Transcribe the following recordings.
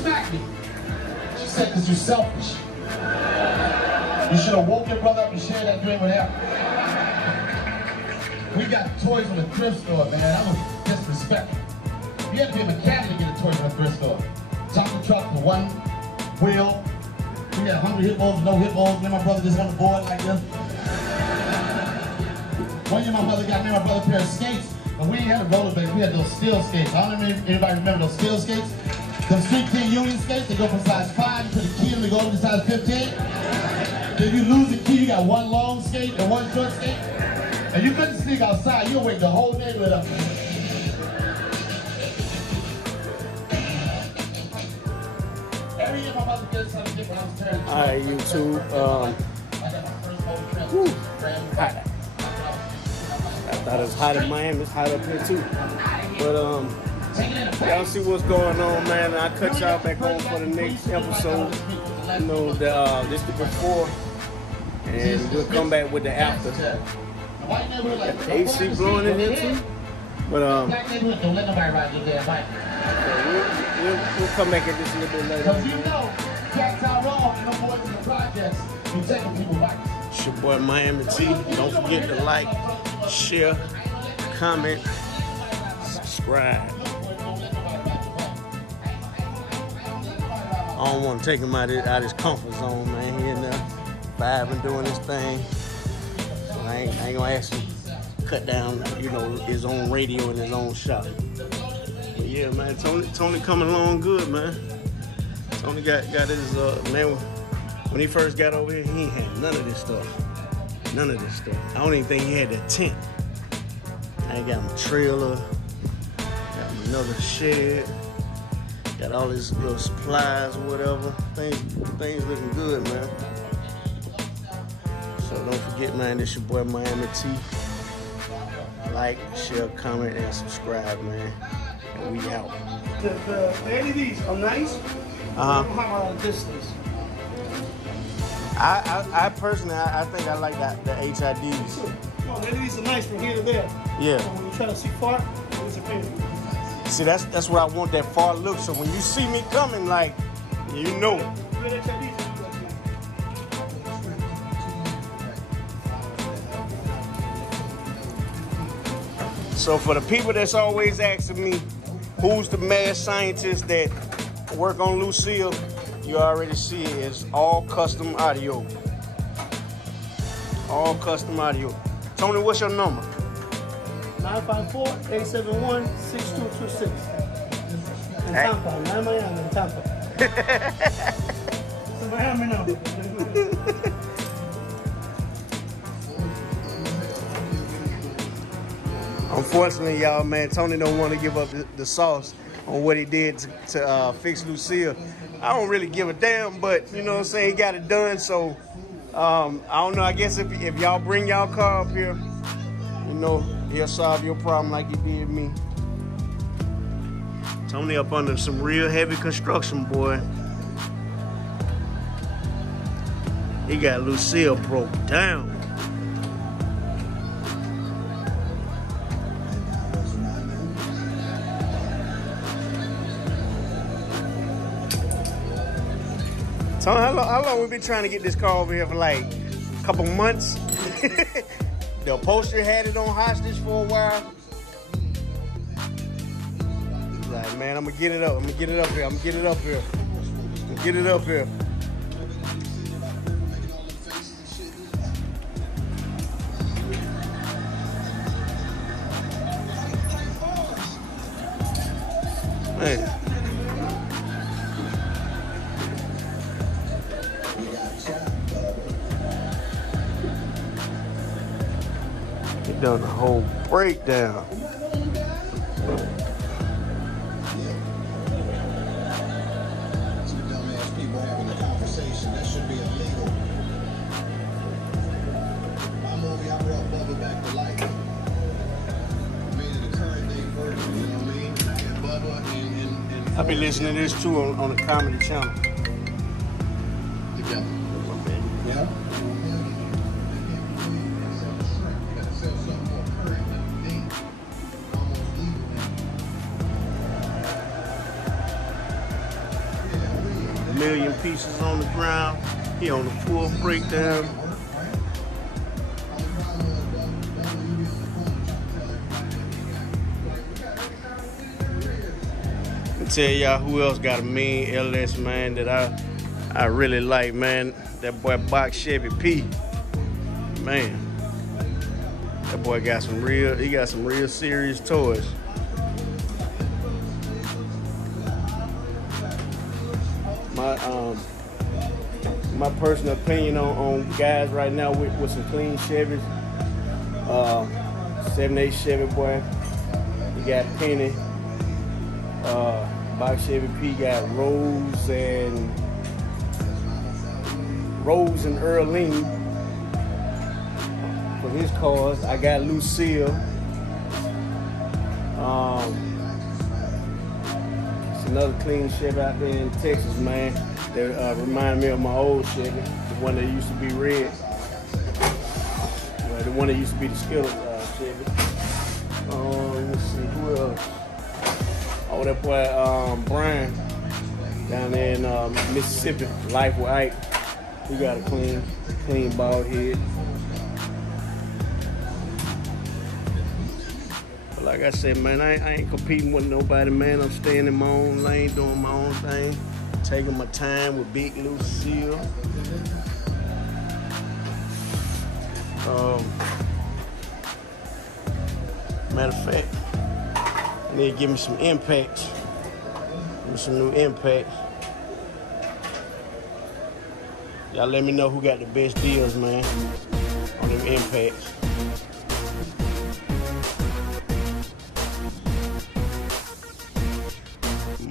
smacked me. She said, because you're selfish. You should have woke your brother up and shared that dream with him. We got toys from the thrift store, man. That was disrespectful. You had to be a mechanic to get a toy from a thrift store. Chocolate truck with one wheel. We had 100 hit balls, no hit balls. Me and my brother just on the board like this. One year my mother got me and my brother a pair of skates, and we didn't have a rollerblades, we had those steel skates. I don't know if anybody remember those steel skates. Them Street King Union skates, they go from size 5, you put a key in, they go up to size 15. If you lose the key, you got one long skate and one short skate. And you couldn't sneak outside, you'll wake the whole neighborhood up. Every year my mother gets something different when I was turning 12. Alright, YouTube. I thought it was hot in Miami. It's hot up here too. But y'all see what's going on, man. I cut y'all back home for the next episode. You know, this the before, and we'll come back with the after. Got the AC blowing in here too. But don't let nobody ride your damn bike. We'll come back at this a little bit later. Because you know, Jack Tyrone and the boys in the projects, you taking people's bikes. It's your boy Miami T. Don't forget to like, share, comment, subscribe. I don't want to take him out of his comfort zone, man. He in there vibing, doing his thing. So I ain't gonna ask him to cut down, you know, his own radio in his own shop. But yeah, man, Tony coming along good, man. Tony got his man. When he first got over here, he ain't had none of this stuff. None of this stuff. I don't even think he had that tent. I got him a trailer, got him another shed, got all his little supplies or whatever. Things looking good, man. So don't forget, man, this your boy Miami T. Like, share, comment, and subscribe, man. And we out. The LEDs are nice. Uh-huh. How distance? I personally, I think I like the HIDs. No, LEDs are nice from here to there. Yeah. So when you try to see far, it's a pain. See, that's what I want, that far look. So when you see me coming, like, you know. So for the people that's always asking me, who's the mad scientist that work on Lucille, you already see it. It's all custom audio. All custom audio. Tony, what's your number? 954-871-6226. In Tampa, not Miami, in Tampa. So Miami now. Unfortunately, y'all, man, Tony don't want to give up the sauce on what he did to fix Lucille. I don't really give a damn, but you know what I'm saying, he got it done. So I don't know, I guess if y'all bring y'all car up here, you know, he'll solve your problem like he did me. Tony up under some real heavy construction, boy. He got Lucille broke down. Tony, how long we been trying to get this car over here for, like a couple months? The upholstery had it on hostage for a while. Like, man, I'm gonna get it up. I'm gonna get it up here. I'm gonna get it up here. I'm gonna get it up here. Man. He done a whole breakdown. I'll be listening to this too on the comedy channel. Together. Yeah. million pieces on the ground. He on the full breakdown. Tell y'all who else got a mean LS, man, that I really like, man. That boy Box Chevy P, man. That boy got some real, he got some real serious toys. My personal opinion on guys right now with some clean Chevys. 7.8 Chevy boy. You got Penny. Box Chevy P got Rose and Earlene for his cars. I got Lucille. It's another clean Chevy out there in Texas, man. That remind me of my old Chevy, the one that used to be red. Well, the one that used to be the Skittle Chevy. Let's see, who else? Oh, that boy Brian down there in Mississippi, Life with Ike. He got a clean bald head. But like I said, man, I ain't competing with nobody, man. I'm staying in my own lane, doing my own thing, taking my time with Big Lucille. Matter of fact, I need to give me some impacts. Give me some new impacts. Y'all let me know who got the best deals, man, on them impacts.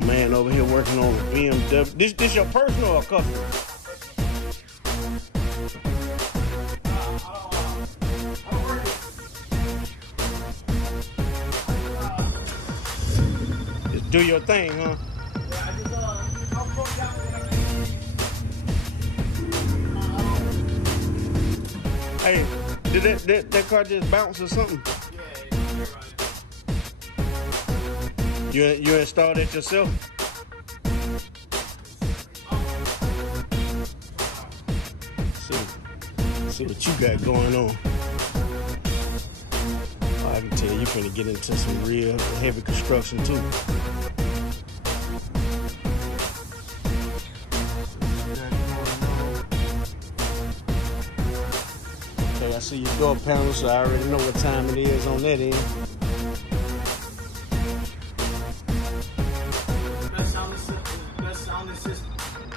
Man over here working on a BMW. This your personal or customer? Just do your thing, huh? Hey, did that car just bounce or something? Yeah, you installed it yourself? See what you got going on. Oh, I can tell you finna get into some real heavy construction too. Okay, I see your door panel, so I already know what time it is on that end.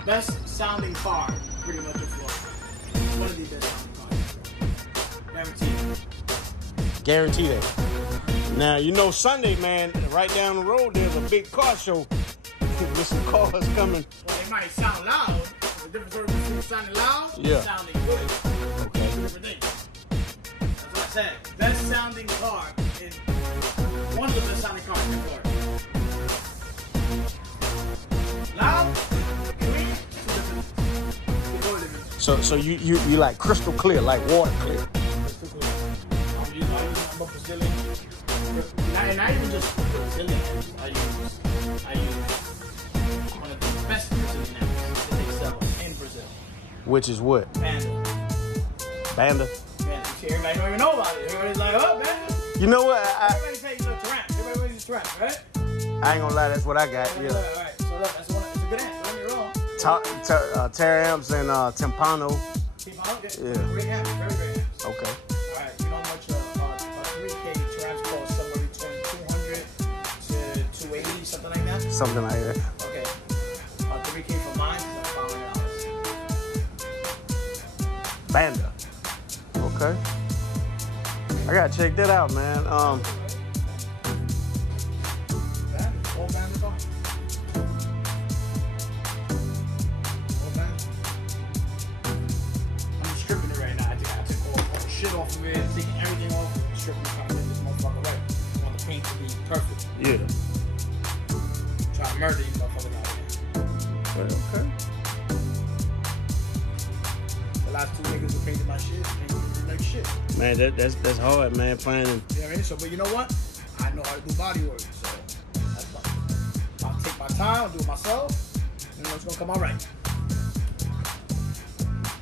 Best sounding car, pretty much in Florida. One of the best sounding cars. Guaranteed. Guarantee that. Now, you know Sunday, man, right down the road, there's a big car show with some cars coming. Well, it might sound loud. There's a difference between sounding loud and sounding good. Okay. Two different things. That's what I said. Best sounding car is one of the best sounding cars in Florida. Loud. So you like crystal clear, like water clear. Crystal clear. I'm a Brazilian. Not even just Brazilian. I use one of the best Brazilian apps that they sell in Brazil. Which is what? Banda. Banda? Banda. Everybody don't even know about it. Everybody's like, oh, Banda. You know what? Everybody say you know Tarrant. Everybody uses Tarrant, right? I ain't gonna lie, that's what I got. Yeah. All right. So look, it's a good app. Don't get me wrong. Terra amps and Timpano. Timpano? Yeah. Great app. Very great apps. Okay. Alright, you know how much a 3K Tarrants cost? Somewhere between 200 to 280, something like that? Something like that. Okay. 3K for mine is $500. Banda. Okay. I gotta check that out, man. Banda? All Banda car? Shit off of it, taking everything off, stripping, trying to get this motherfucker right. I want the paint to be perfect. Yeah. Trying to murder these motherfuckers out here. Well, okay. The last two niggas who painted my shit, they did like shit. Man, that's hard, man. Finding. You know what I mean? So, but you know what? I know how to do body work, so that's fine. I'll take my time, I'll do it myself, and it's gonna come out right.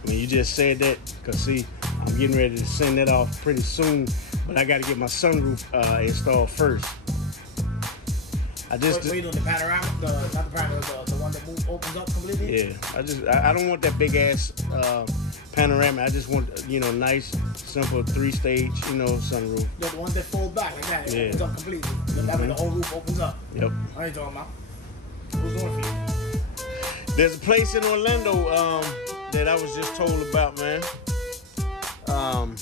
When you just said that, because see, I'm getting ready to send that off pretty soon, but I got to get my sunroof installed first. I just... What are you doing, the panorama? Not the panorama, the one that opens up completely? Yeah, I don't want that big ass panorama. I just want, you know, nice, simple 3-stage, you know, sunroof. Yeah, the ones that fold back like that. It opens up completely. That way the whole roof opens up. Yep. What are you talking about? Who's doing for you? There's a place in Orlando that I was just told about, man. Alright,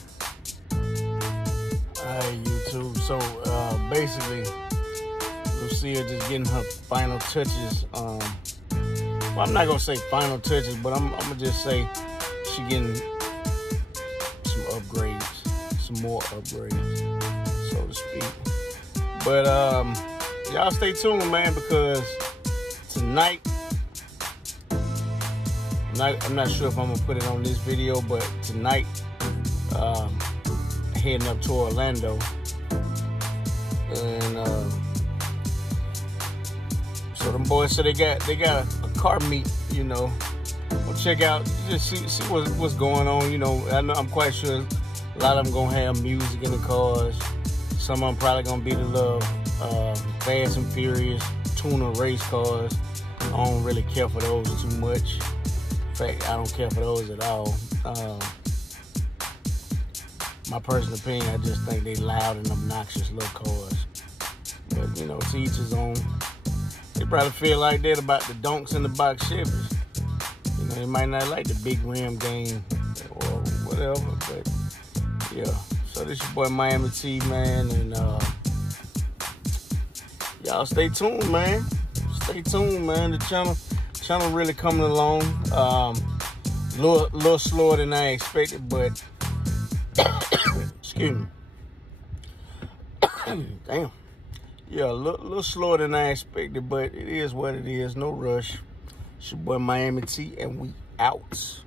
YouTube. So basically, Lucille just getting her final touches. Well, I'm not gonna say final touches, but I'm gonna just say she getting some upgrades, some more upgrades, so to speak. But y'all stay tuned, man, because tonight, I'm not sure if I'm gonna put it on this video, but tonight, heading up to Orlando, and so them boys said they got a car meet, you know. We'll check out, just see what's going on, you know. I'm quite sure a lot of them gonna have music in the cars. Some of them probably gonna be the little Fast and Furious tuner race cars. I don't really care for those too much. In fact, I don't care for those at all. My personal opinion, I just think they loud and obnoxious little cars. But, you know, to each his own. They probably feel like that about the donks in the box Chevys. You know, they might not like the big rim game or whatever, but yeah. So this your boy Miami T, man, and y'all stay tuned, man. Stay tuned, man. The channel really coming along. Little slower than I expected, but excuse me. Damn. Yeah, a little slower than I expected, but it is what it is. No rush. It's your boy Miami T, and we out.